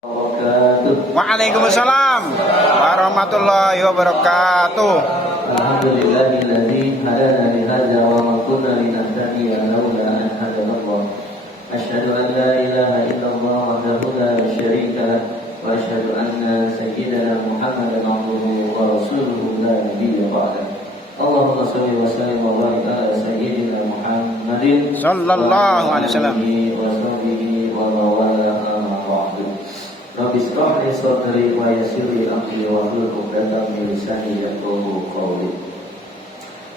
Waalaikumsalam warahmatullahi wabarakatuh. Alhamdulillahilladzi hadana li hadza wa ma kunna linahtadiya laula an hadanallah. Asyhadu an la ilaha illallah wahdahu la syarika lah wa asyhadu anna sayyidana Muhammadan abduhu wa rasuluhu la nabiyya ba'dah. Allahumma shalli wa sallim wa barik ala sayyidina Muhammadin sallallahu alaihi wasallam wa sahbihi wa mawala. Rabbi shrah li sadri wa yassir li amri wa hlul 'uqdatam min lisani yafqahu qawli.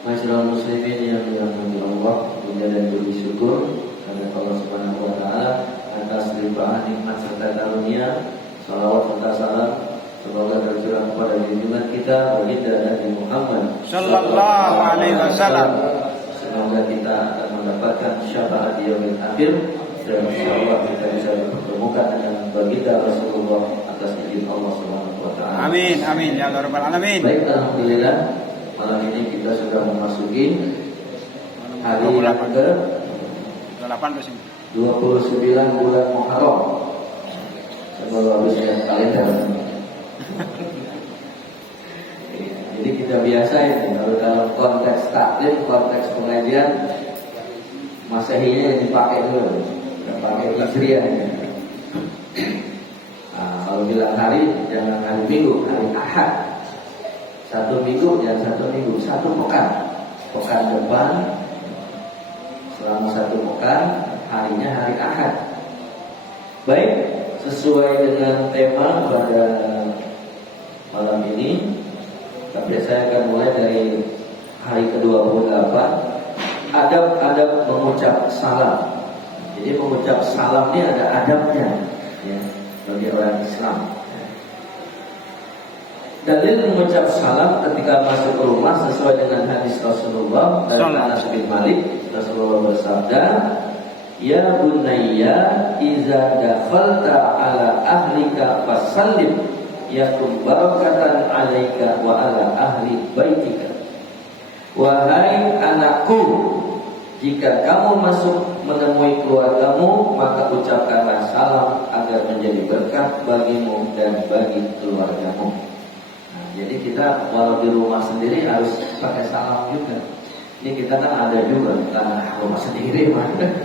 Masyaallah muslimin yang dirahmati Allah, puja dan puji syukur kepada Allah Subhanahu wa taala atas limpahan nikmat serta karunia. Salawat serta salam semoga tercurah kepada junjungan kita baginda Nabi Muhammad sallallahu alaihi wasallam. Semoga kita akan mendapatkan syafaat di yaumil akhir dan insyaallah kita bisa dipertemukan dengan baginda Rasulullah atas izin Allah Subhanahu wa taala. Amin amin ya rabbal alamin. Baik, alhamdulillah malam ini kita sudah memasuki hari yang ke 29 bulan Muharram. Sebelum habis kalender. Jadi kita biasa ini kalau dalam konteks taklim, konteks pengajian Masehinya yang dipakai dulu, nggak pakai Hijriah. Nah, kalau bilang hari jangan hari Minggu, hari Ahad. Satu minggu dan satu minggu, satu pekan. Pekan depan selama satu pekan harinya hari Ahad. Baik, sesuai dengan tema pada malam ini, tapi saya akan mulai dari hari ke-28. Adab-adab mengucap salam. Jadi mengucap salam ini ada adabnya, ya, bagi orang Islam. Dalil mengucap salam ketika masuk ke rumah sesuai dengan hadis Rasulullah dari Anas bin Malik. Rasulullah bersabda, "Ya bunayya, iza dakhalta ala ahlika fasallim, yakum barakatan alaika wa ala ahli baitika." Wahai anakku, jika kamu masuk menemui keluargamu, maka ucapkanlah salam agar menjadi berkah bagimu dan bagi keluargamu. Nah, jadi kita walau di rumah sendiri harus pakai salam juga. Ini kita kan ada juga karena rumah sendiri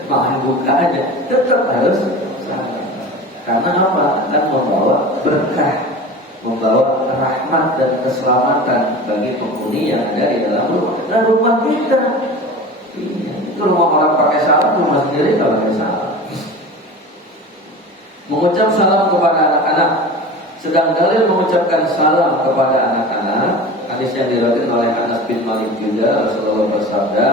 malah buka aja, tetap harus salam. Karena apa? Akan membawa berkah, membawa rahmat dan keselamatan bagi penghuni yang ada di dalam rumah. Dan rumah kita, itu rumah orang pakai salam, rumah sendiri kalau pakai salam. Mengucap salam kepada anak-anak. Sedang dalil mengucapkan salam kepada anak-anak. Hadis yang diriwayatkan oleh Anas bin Malik juga, Rasulullah bersabda,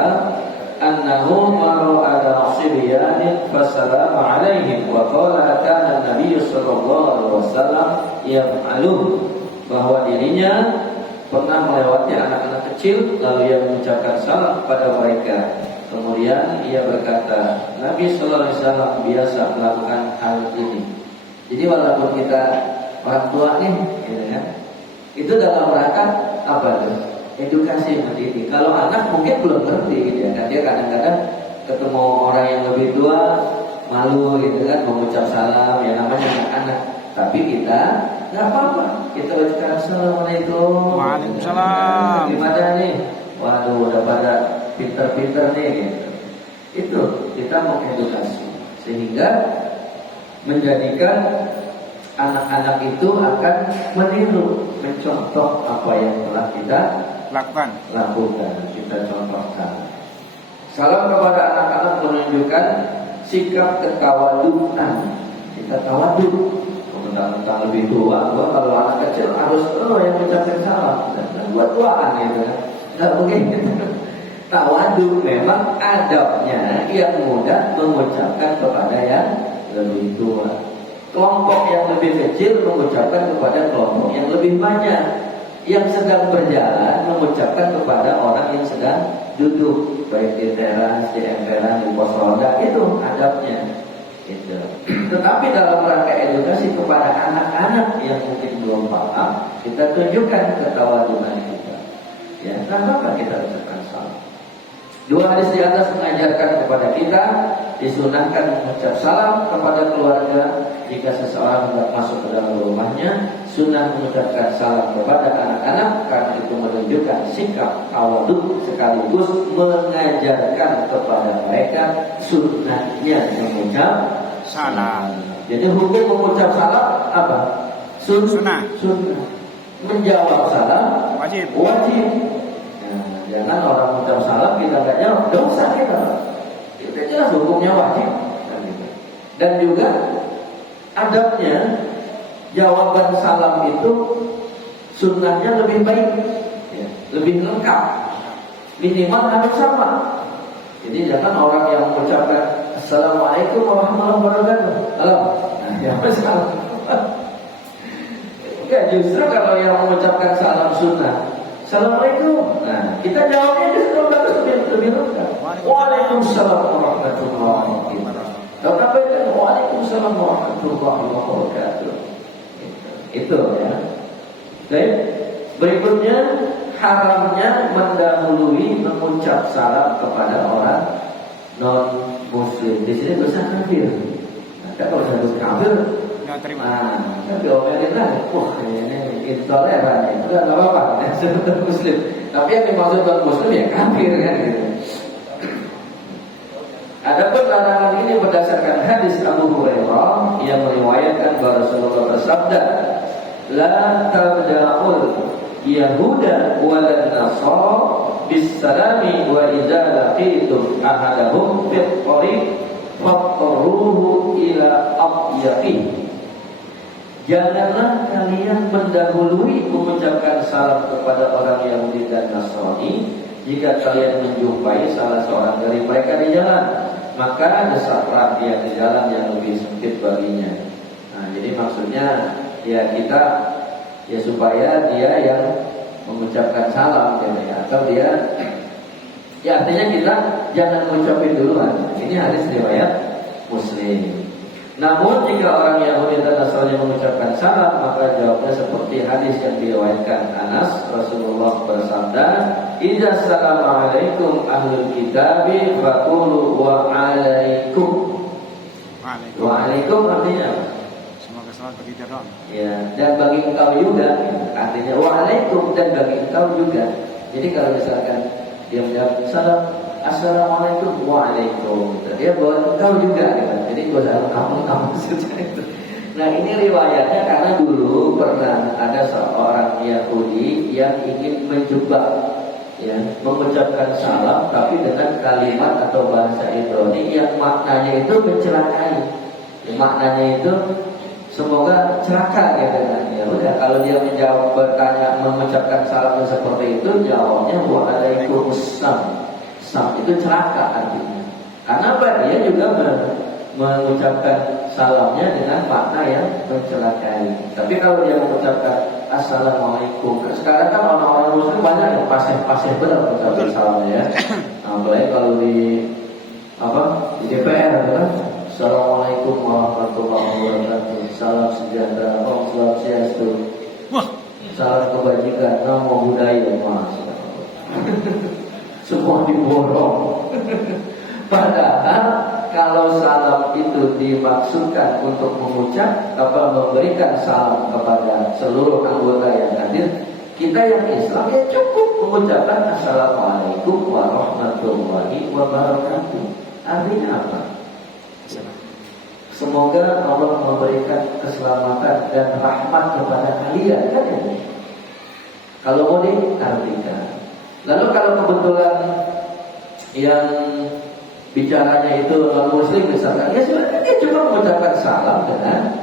"Annahu maru ala sibyanin fasallama alaihim wa qala kana an-nabiy sallallahu alaihi wasallam yaf'aluh." Bahwa dirinya pernah melewati anak-anak kecil lalu ia mengucapkan salam kepada mereka. Kemudian ia berkata, Nabi sallallahu alaihi wasallam biasa melakukan hal ini. Jadi walaupun kita orang tua nih, gitu kan, itu dalam rangka apa tuh? Edukasi mendidik. Kalau anak mungkin belum ngerti, gitu ya kan, dia kadang-kadang ketemu orang yang lebih tua malu, gitu kan, mengucap salam, ya namanya anak-anak. Tapi kita nggak apa-apa, kita ucapkan assalamualaikum. Waalaikumsalam. Gimana nih? Waduh, udah pada pinter-pinter nih, gitu. Itu kita mengedukasi sehingga menjadikan anak-anak itu akan meniru, mencontoh apa yang telah kita lakukan, kita contohkan. Salam kepada anak-anak menunjukkan sikap ketawaduan. Kita tawadu. Mentang-mentang lebih tua, gua kalau anak kecil harus yang mengucapkan salam. Dan buat tuaan gitu kan. Enggak begitu. Tawadu memang adabnya yang mudah mengucapkan kepada yang lebih tua. Kelompok yang lebih kecil mengucapkan kepada kelompok yang lebih banyak. Yang sedang berjalan mengucapkan kepada orang yang sedang duduk, baik di teras, di emperan, di pos roda. Itu adabnya. Itu. Tetapi dalam rangka edukasi kepada anak-anak yang mungkin belum paham, kita tunjukkan ketawaduan kita. Ya, kenapa kita ucapkan salam? Dua hadis di atas mengajarkan kepada kita disunahkan mengucap salam kepada keluarga jika seseorang hendak masuk ke dalam rumahnya, sunnah mengucapkan salam kepada anak-anak karena itu menunjukkan sikap tawadhu sekaligus mengajarkan kepada mereka sunnahnya mengucap Salam. Jadi hukum mengucap salam apa? Sunnah. Sunnah. Menjawab salam Wajib. wajib. Nah, jangan orang mengucap salam kita nggak jawab, dosa kita. Itu jelas hukumnya wajib. Dan juga adabnya jawaban salam itu sunnahnya lebih baik, ya, lebih lengkap, minimal harus sama. Jadi jangan orang yang mengucapkan Assalamualaikum warahmatullahi wabarakatuh. Halo, nah, ya salam. Enggak, justru kalau yang mengucapkan salam sunnah, Assalamualaikum. Nah, kita jawabnya justru lebih lengkap. Waalaikumsalam warahmatullahi wabarakatuh. Kalau apa itu? Waalaikumsalam warahmatullahi wabarakatuh. Itu ya. Baik. Berikutnya haramnya mendahului mengucap salam kepada orang non muslim. Di sini dosa kafir. Nah, kalau saya dosa kafir, Nggak terima. nah, kan diomelin lagi. Wah, ini intoleran. Itu kan nggak apa-apa. Sebetulnya muslim. Tapi yang dimaksud non muslim ya kafir kan gitu. Adapun larangan ini berdasarkan hadis Abu Hurairah yang meriwayatkan bahwa Rasulullah bersabda, "La tabda'ul Yahuda wal Nasara bis-salami wa idza laqitum ahadahum fit thariq fattaruhu ila atyaqih." Janganlah kalian mendahului mengucapkan salam kepada orang Yahudi dan Nasrani jika kalian menjumpai salah seorang dari mereka di jalan, maka desaklah dia di jalan yang lebih sempit baginya. Nah, jadi maksudnya ya kita ya supaya dia yang mengucapkan salam ya, atau dia ya artinya kita jangan mengucapin duluan. Ini hadis riwayat Muslim. Namun jika orang Yahudi dan Nasrani mengucapkan salam, maka jawabnya seperti hadis yang diriwayatkan Anas. Rasulullah bersabda, "Idza salama alaikum ahlul kitabi faqulu wa alaikum." Wa alaikum artinya Semoga selamat bagi kita. ya, dan bagi engkau juga. Artinya wa alaikum dan bagi engkau juga. Jadi kalau misalkan dia menjawab salam Assalamualaikum, waalaikum. Dia buat engkau juga gitu. Jadi gue salam kamu saja itu. Nah ini riwayatnya karena dulu pernah ada seorang Yahudi yang ingin menjebak ya, mengucapkan salam tapi dengan kalimat atau bahasa Ibrani yang maknanya itu mencelakai. Ya, maknanya itu semoga celaka gitu kan. Ya udah kalau dia menjawab bertanya mengucapkan salam seperti itu jawabnya waalaikumsalam. Itu celaka artinya. Karena apa? Dia juga mengucapkan salamnya dengan makna yang mencelakai. Tapi kalau dia mengucapkan Assalamualaikum, sekarang kan orang-orang muslim banyak yang pasif benar mengucapkan salamnya ya. Apalagi kalau di DPR kan, Assalamualaikum warahmatullahi wabarakatuh. Salam sejahtera, Om Swastiastu. Salam kebajikan, namo buddhaya, Mas. Semua diborong. Padahal kalau salam itu dimaksudkan untuk mengucap memberikan salam kepada seluruh anggota yang hadir, kita yang Islam ya cukup mengucapkan Assalamualaikum warahmatullahi wabarakatuh. Artinya apa? Semoga Allah memberikan keselamatan dan rahmat kepada kalian kan ya? Kalau mau diartikan. Lalu kalau kebetulan yang bicaranya itu non muslim misalkan, ya sebenarnya dia cuma mengucapkan salam dengan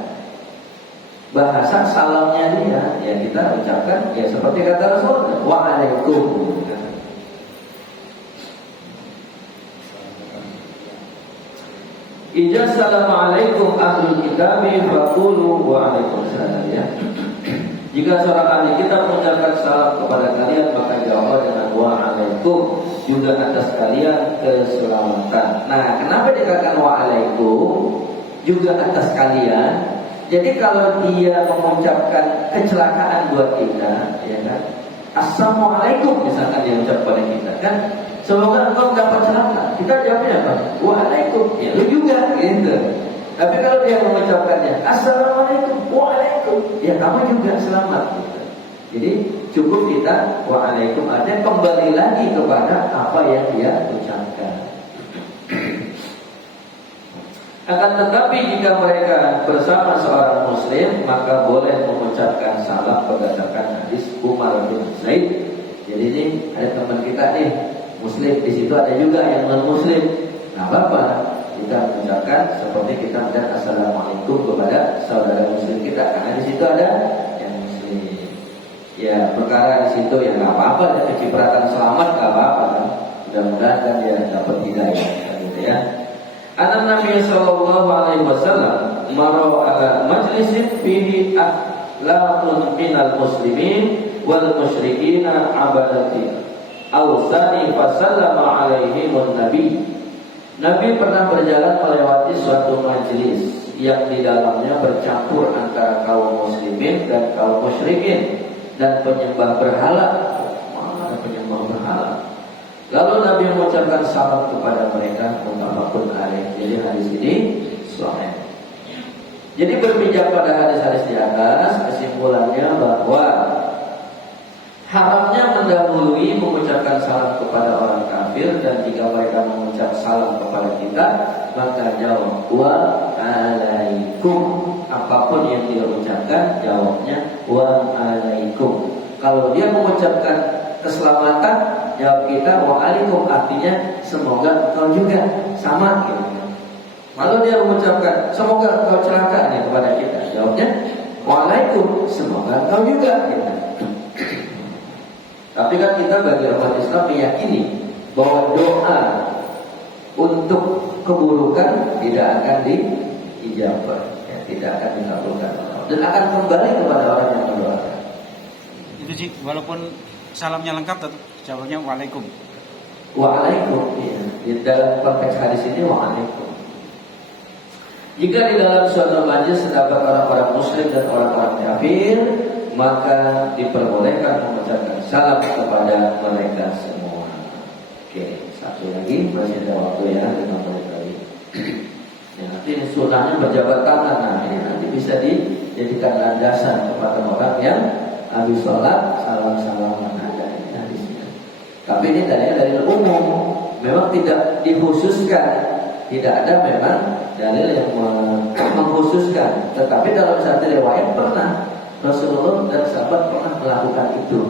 bahasa salamnya dia. Ya kita ucapkan ya seperti kata Rasul, waalaikum. Ija assalamualaikum ahlul kitabi faqulu waalaikumsalam ya. Jika seorang ahli kitab mengucapkan salam kepada kalian, maka jawab dengan waalaikum, juga atas kalian keselamatan. Nah, kenapa dikatakan waalaikum juga atas kalian? Jadi kalau dia mengucapkan kecelakaan buat kita, ya kan? Assalamualaikum misalkan dia ucap pada kita, kan? Semoga engkau dapat celaka. Kita jawabnya apa? Waalaikum. Ya lu juga, gitu. Tapi kalau dia mengucapkannya Assalamualaikum, Waalaikum, ya kamu juga selamat gitu. Jadi cukup kita Waalaikum, artinya kembali lagi kepada apa yang dia ucapkan. Akan tetapi jika mereka bersama seorang muslim, maka boleh mengucapkan salam berdasarkan hadis Umar bin Zaid. Jadi ini ada teman kita nih muslim, di situ ada juga yang non muslim. Nah, apa? Kita mengucapkan seperti kita mengucapkan Assalamualaikum kepada saudara muslim kita, karena di situ ada yang muslim. Ya perkara di situ ya nggak apa-apa, ada kecipratan selamat nggak apa-apa kan. Mudah-mudahan kan dia dapat hidayah, gitu ya. Anak Nabi Sallallahu Alaihi Wasallam maro ala majlisin fihi ahlakun minal muslimin wal musyrikina abadati awsani fasallama alaihimun nabi. Nabi pernah berjalan melewati suatu majelis yang di dalamnya bercampur antara kaum muslimin dan kaum musyrikin dan penyembah berhala. Mana penyembah berhala? Lalu Nabi mengucapkan salam kepada mereka muttafaqun alaih. Jadi hadis ini sahih. Jadi berpijak pada hadis-hadis di atas, kesimpulannya bahwa haramnya mendahului mengucapkan salam kepada orang kafir, dan jika mereka mengucap salam kepada kita, maka jawab wa alaikum. Apapun yang dia ucapkan, jawabnya wa alaikum. Kalau dia mengucapkan keselamatan, jawab kita waalaikum, artinya semoga kau juga sama gitu. Lalu dia mengucapkan semoga kau celaka nih kepada kita, jawabnya waalaikum, semoga kau juga gitu. Tapi kan kita bagi umat Islam meyakini bahwa doa untuk keburukan tidak akan diijabah, ya, tidak akan dikabulkan dan akan kembali kepada orang yang berdoa. Itu sih, walaupun salamnya lengkap tetap jawabnya waalaikum. Waalaikum, ya. Di dalam konteks hadis ini waalaikum. Jika di dalam suatu majlis terdapat orang-orang muslim dan orang-orang kafir, maka diperbolehkan mengucapkan salam kepada mereka semua. Oke, satu lagi, masih ada waktu ya, 5 menit lagi. Ya, nanti ini sunahnya berjabat tangan. Nah, ini nanti bisa dijadikan landasan kepada orang yang habis sholat salam-salaman. Ada ini hadisnya. Tapi ini dari umum, memang tidak dikhususkan, tidak ada memang dalil yang mengkhususkan. Tetapi dalam satu riwayat pernah Rasulullah dan sahabat pernah melakukan itu,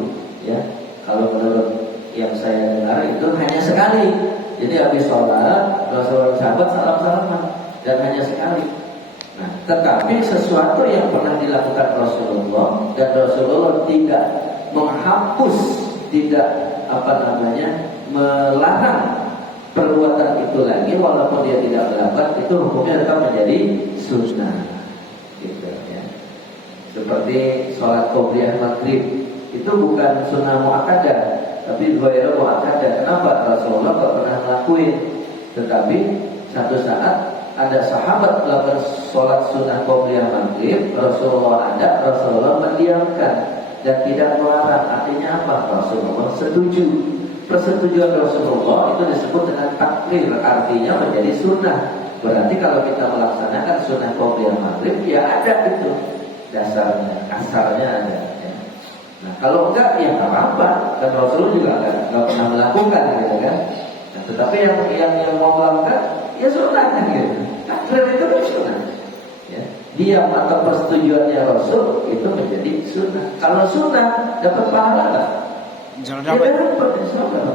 ya. Kalau menurut yang saya dengar itu hanya sekali. Jadi habis sholat Rasulullah dan sahabat salam-salaman dan hanya sekali. Nah, tetapi sesuatu yang pernah dilakukan Rasulullah dan Rasulullah tidak menghapus, tidak melarang perbuatan itu lagi, walaupun dia tidak melakukan, itu hukumnya tetap menjadi sunnah, gitu ya. Seperti sholat qobliyah maghrib itu bukan sunnah muakkadah, tapi ghairu muakkadah. Kenapa? Rasulullah tidak pernah ngelakuin, tetapi satu saat ada sahabat melakukan sholat sunnah qobliyah maghrib, Rasulullah ada, Rasulullah mendiamkan dan tidak melarang. Artinya apa? Rasulullah setuju. Persetujuan Rasulullah itu disebut dengan takrir, artinya menjadi sunnah. Berarti kalau kita melaksanakan sunnah qobliyah maghrib, ya ada itu dasarnya, asalnya ada. Ya. Nah, kalau enggak, ya nggak apa-apa. Dan Rasulullah juga nggak pernah melakukan, gitu kan. Nah, tetapi yang mau melakukan, ya sunnah kan gitu. Takrir itu kan sunnah. Ya. Diam atau persetujuannya Rasul itu menjadi sunnah. Kalau sunnah dapat pahala nggak? Jangan dapat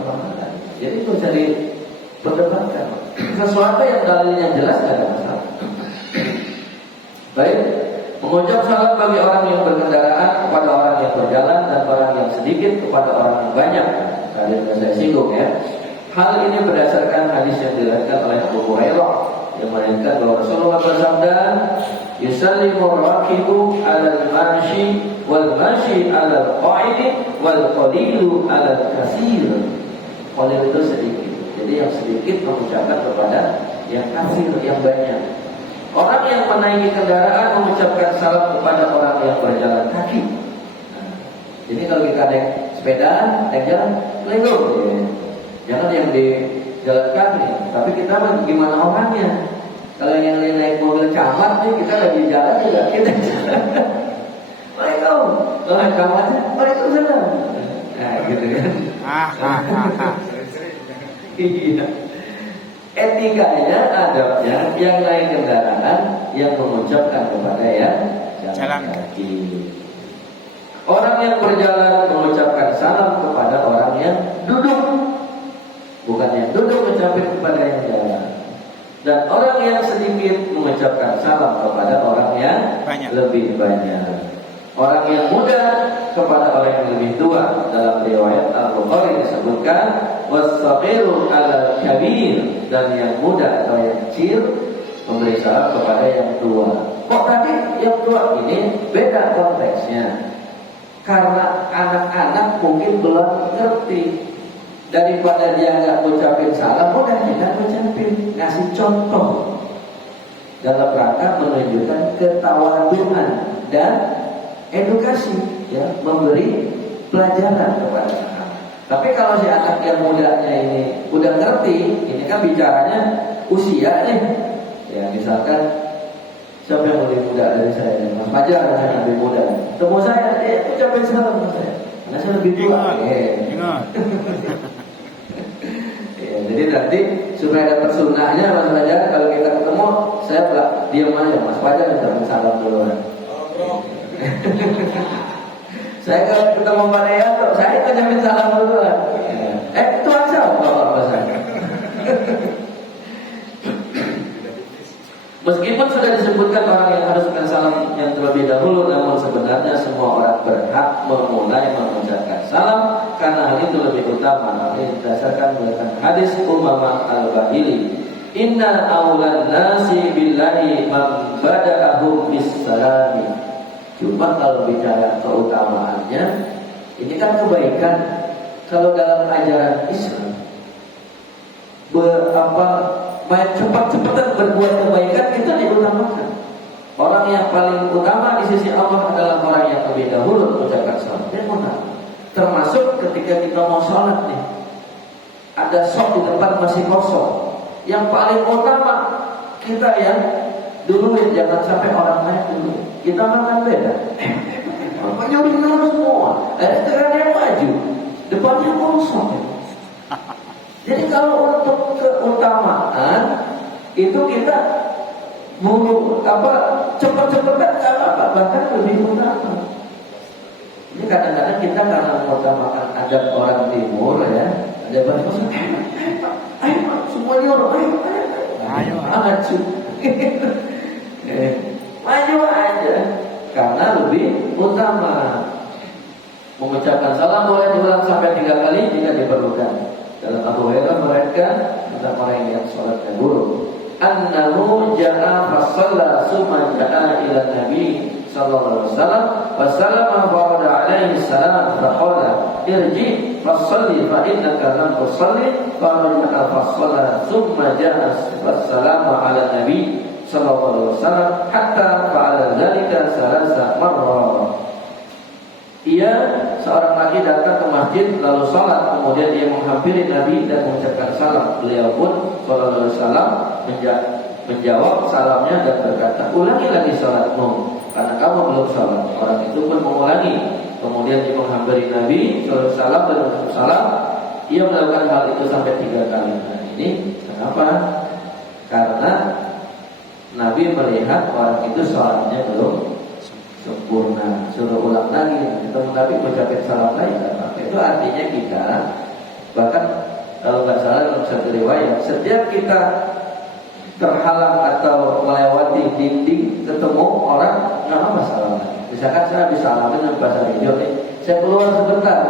pahala. Jadi itu jadi perdebatkan. Sesuatu yang dalilnya jelas nggak ada masalah. Baik, mengucap salam bagi orang yang berkendaraan kepada orang yang berjalan dan orang yang sedikit kepada orang yang banyak. Tadi sudah saya singgung ya. Hal ini berdasarkan hadis yang diriwayatkan oleh Abu Hurairah yang meriwayatkan bahwa Rasulullah bersabda, "Yusallimu rakibu 'alal mashi wal mashi 'alal qa'idi wal qalilu 'alal katsir." Qalil itu sedikit. Jadi yang sedikit mengucapkan kepada yang katsir, yang banyak. Orang yang menaiki kendaraan mengucapkan salam kepada orang yang berjalan kaki. Nah, jadi kalau kita naik sepeda, naik jalan, lego. Jangan yang di jalan kaki, tapi kita gimana orangnya? Kalau yang lain naik mobil camat nih, kita lagi jalan juga kita jalan. Waalaikumsalam. Oh, camatnya, waalaikumsalam. Nah, gitu kan. Iya. Etikanya, adabnya, yang naik kendaraan yang mengucapkan kepada yang jalan kaki. Orang yang berjalan mengucapkan salam kepada orang yang duduk, bukan yang duduk mengucapkan kepada yang jalan. Dan orang yang sedikit mengucapkan salam kepada orang yang lebih banyak. Orang yang muda kepada orang yang lebih tua. Dalam riwayat Al-Bukhari disebutkan was-saghiru 'alal kabir, dan yang muda atau yang kecil memberi salam kepada yang tua. Kok tadi yang tua ini beda konteksnya? Karena anak-anak mungkin belum ngerti. Daripada dia nggak ucapin salam, udah kita ucapin, ngasih contoh dalam rangka menunjukkan ketawaduan dan edukasi, ya, memberi pelajaran kepada anak. Tapi kalau si anak yang mudanya ini udah ngerti, ini kan bicaranya usia nih, ya misalkan siapa yang lebih muda dari saya, Mas Fajar yang lebih muda, temu saya, dia ucapin salam ke saya, karena saya lebih tua. Ingat. Ya, jadi nanti supaya dapat sunnahnya Mas Fajar, kalau kita ketemu saya diam aja, Mas Fajar ucapin salam duluan. Saya kalau ketemu Pak Yanto, saya ucapin salam duluan. Itu aja bapak saya. Meskipun sudah disebutkan orang yang harus salam yang terlebih dahulu, namun sebenarnya semua orang berhak memulai mengucapkan salam karena hal itu lebih utama. Ini didasarkan dengan hadis Umamah Al-Bahili. Inna awlan nasi billahi man bada'ahum bis salami. Cuma kalau bicara keutamaannya, ini kan kebaikan. Kalau dalam ajaran Islam, cepat-cepatan berbuat kebaikan itu diutamakan. Orang yang paling utama di sisi Allah adalah orang yang lebih dahulu mengucapkan salam. Dia utama. Termasuk ketika kita mau sholat nih, ada sok di tempat masih kosong. Yang paling utama kita yang duluin, jangan sampai orang lain dulu. Kita makan beda. Nyuruh semua. Ada negara yang maju, depannya kosong. Jadi kalau untuk keutamaan itu kita cepat-cepatan nggak apa-apa, bahkan lebih utama. Ini kadang-kadang kita karena mengutamakan adab orang timur, ya, ada bahasa ayo semuanya orang ayo maju maju aja, karena lebih utama. Mengucapkan salam boleh diulang sampai 3 kali jika diperlukan. Dalam Abu Hurairah meriwayatkan tentang orang yang sholatnya buruk, annahu ja'a fasalla summa ja'a ila Nabi sallallahu alaihi wasallam fasallama farada alaihi salam faqala irji fasalli fa innaka lam tusalli farada fasalla summa ja'a fasallama ala Nabi sallallahu alaihi wasallam hatta fa'ala dzalika salasa marrat. Ia seorang laki datang ke masjid lalu salat, kemudian dia menghampiri Nabi dan mengucapkan salam. Beliau pun sallallahu alaihi wasallam menjawab salamnya dan berkata, ulangi lagi salatmu karena kamu belum salat. Orang itu pun mengulangi, kemudian dia menghampiri Nabi sallallahu alaihi wasallam dan mengucapkan salam. Ia melakukan hal itu sampai 3 kali. Nah, ini kenapa? Karena Nabi melihat orang itu salatnya belum sempurna, suruh ulang lagi. Tapi mengucapkan salam lagi, itu artinya kita, bahkan kalau nggak salah dalam satu riwayat, setiap kita terhalang atau melewati dinding ketemu orang, nggak apa salam lagi. Misalkan saya bisa alamin dengan bahasa video nih, saya keluar sebentar,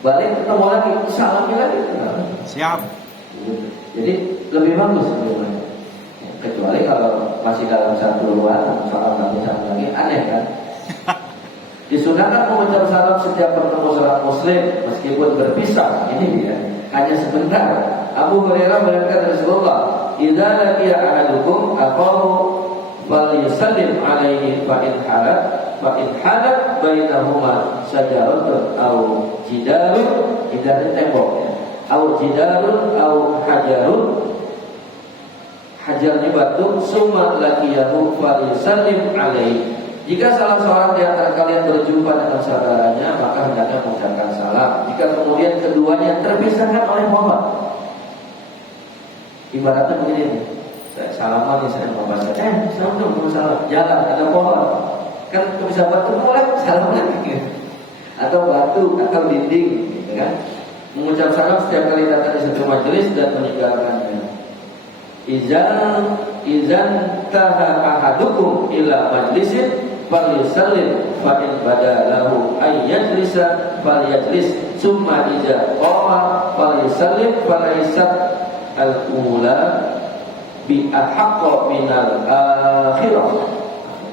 balik ketemu lagi, salami lagi. Siap. Jadi lebih bagus sebenarnya. Kecuali kalau masih dalam satu ruangan, salam lagi aneh kan. Disunahkan mengucap salam setiap bertemu seorang muslim meskipun berpisah. Ini dia, hanya sebentar. Abu Hurairah berkata Rasulullah, "Idza laqiya ahadukum aqahu falyusallim alaihi fa in hadat bainahuma syajaratun aw jidarun." Jidar tembok, ya. Aw jidarun aw hajarun. hajarnya batu, summa laqiyahu falisallim alaihi. Jika salah seorang di antara kalian berjumpa dengan saudaranya, maka hendaknya mengucapkan salam. Jika kemudian keduanya terpisahkan oleh pohon, ibaratnya begini nih, saya salaman nih, saya mau baca, salam dong, mau salam, jalan ada pohon, kan bisa batu mulai salam lagi, atau batu atau dinding, gitu kan? Mengucap salam setiap kali datang di satu majelis dan meninggalkannya. Izan taha ahadukum ila majlisin falyusallim fa in badalahu ay yajlisa falyajlis summa iza qama falyusallim falaysat al-ula bi ahaqqa minal akhirah.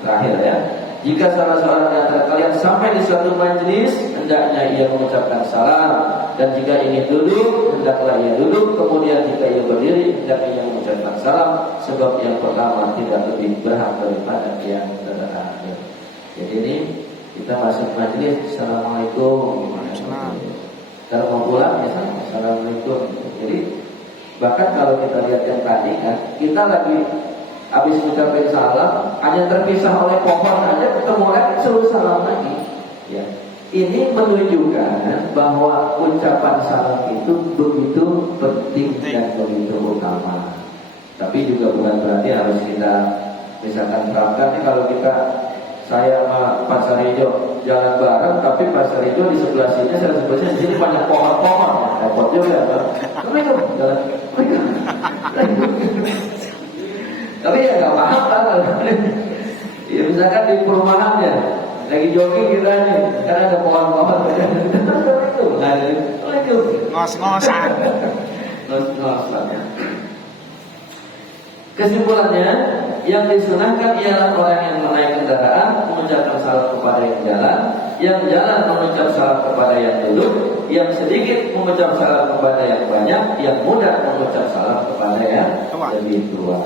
Terakhir ya. Jika salah seorang di antara kalian sampai di suatu majelis, hendaknya ia mengucapkan salam, dan jika ini duduk, hendaklah ia duduk. Kemudian jika ia berdiri, hendaknya ia mengucapkan salam, sebab yang pertama tidak lebih berhak daripada yang terakhir. Jadi ini kita masuk majelis, assalamualaikum. Kalau mau pulang ya assalamualaikum. Jadi bahkan kalau kita lihat yang tadi kan, kita lagi habis mengucapkan salam, hanya terpisah oleh pohon aja, ketemu lagi suruh salam lagi. Ya, ini menunjukkan bahwa ucapan salam itu begitu penting dan begitu utama. Tapi juga bukan berarti harus kita misalkan terapkan nih, kalau kita saya sama Pak Sarijo jalan bareng, tapi Pak Sarijo di sebelah sini, saya di sebelah sini, di sini banyak pohon-pohon, repot juga kan? Tapi ya nggak paham kan? Ya misalkan di perumahannya lagi jogging kita nih, karena ada pohon-pohon, itu ngos-ngosan. Kesimpulannya, yang disunahkan ialah orang yang menaik kendaraan mengucapkan salam kepada yang jalan mengucap salam kepada yang duduk, yang sedikit mengucap salam kepada yang banyak, yang muda mengucap salam kepada yang lebih tua.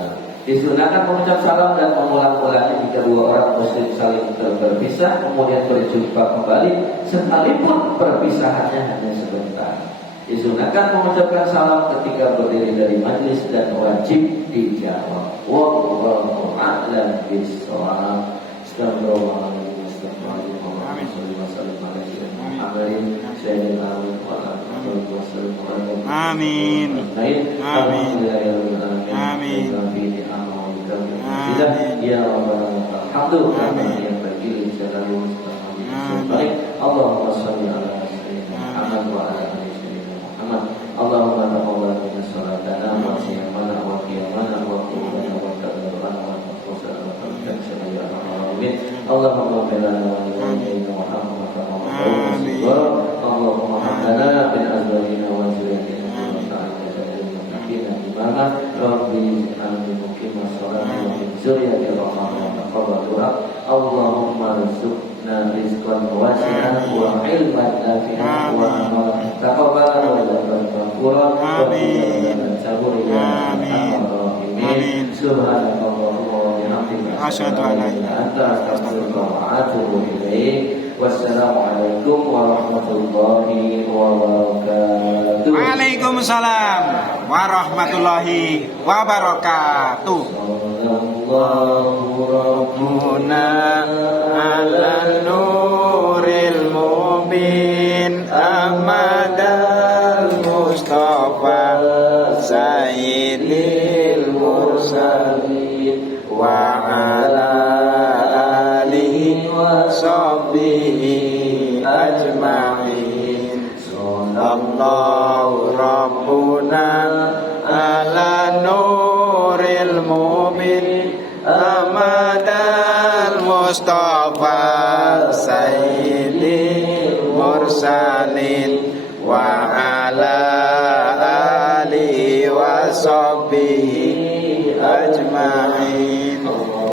Disunahkan mengucap salam dan mengulang-ulangnya jika dua orang muslim saling berpisah kemudian berjumpa kembali, sekalipun perpisahannya hanya sebentar. Disunahkan mengucapkan salam ketika berdiri dari majlis dan wajib dijawab. Wallahu a'lam bishawab. Astagfirullahaladzim. Amin. Amin. Amin. Ya Alhamdulillah. Allahumma shalli ala sayyidina Muhammad wa ala ali sayyidina Muhammad. Allahumma taqabbal minna salatana wa siyamana wa qiyamana wa qur'ana wa tadarrana wa taqabbal wa taqabbal ya Rabbil Allahumma bilana wa liwalidayna wa hamdaka wa Allahumma hadana bin azwajina wa zurriyyatina wa ta'ala muttaqina imama rabbi amin muqima sholati wa min zurriyyati rahmatan wa taqabbal Allahumma rizqna rizqan wasi'an wa ilman nafi'an wa amalan taqabbal wa jazaa'an maghfuran wa bi'an sabur ya amin. Subhanallahumma wa bihamdika asyhadu an la ilaha illa anta astaghfiruka wa atubu ilaik. Wassalamualaikum warahmatullahi wabarakatuh. Waalaikumsalam warahmatullahi wabarakatuh. Sallallahu rabbuna ala nuril mubin Ahmadal Mustafa Sayyidil Mursalin wa ala alihi wa sahbihi ajma'in. Sallallahu rabbuna ala nuril mubin Ahmadal Mustafa Sayyidil Mursalin wa